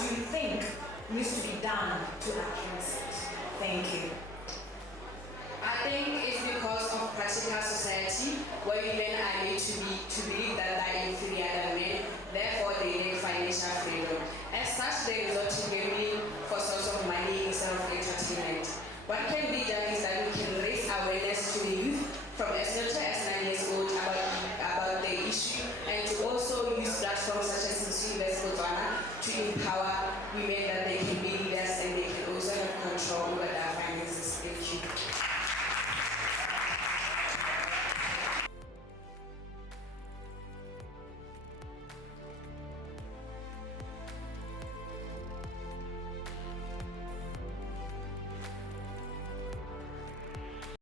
do you think needs to be done to address it? Thank you. I think it's because of practical society where women are made to believe that they are inferior than men, therefore they need financial freedom. As such, they resort to gambling for source of money instead of entertainment. What can be done is that we can raise awareness to the youth from as little as 9 years old about the issue, and to also use platforms such as Miss Universe Botswana to empower women that they can be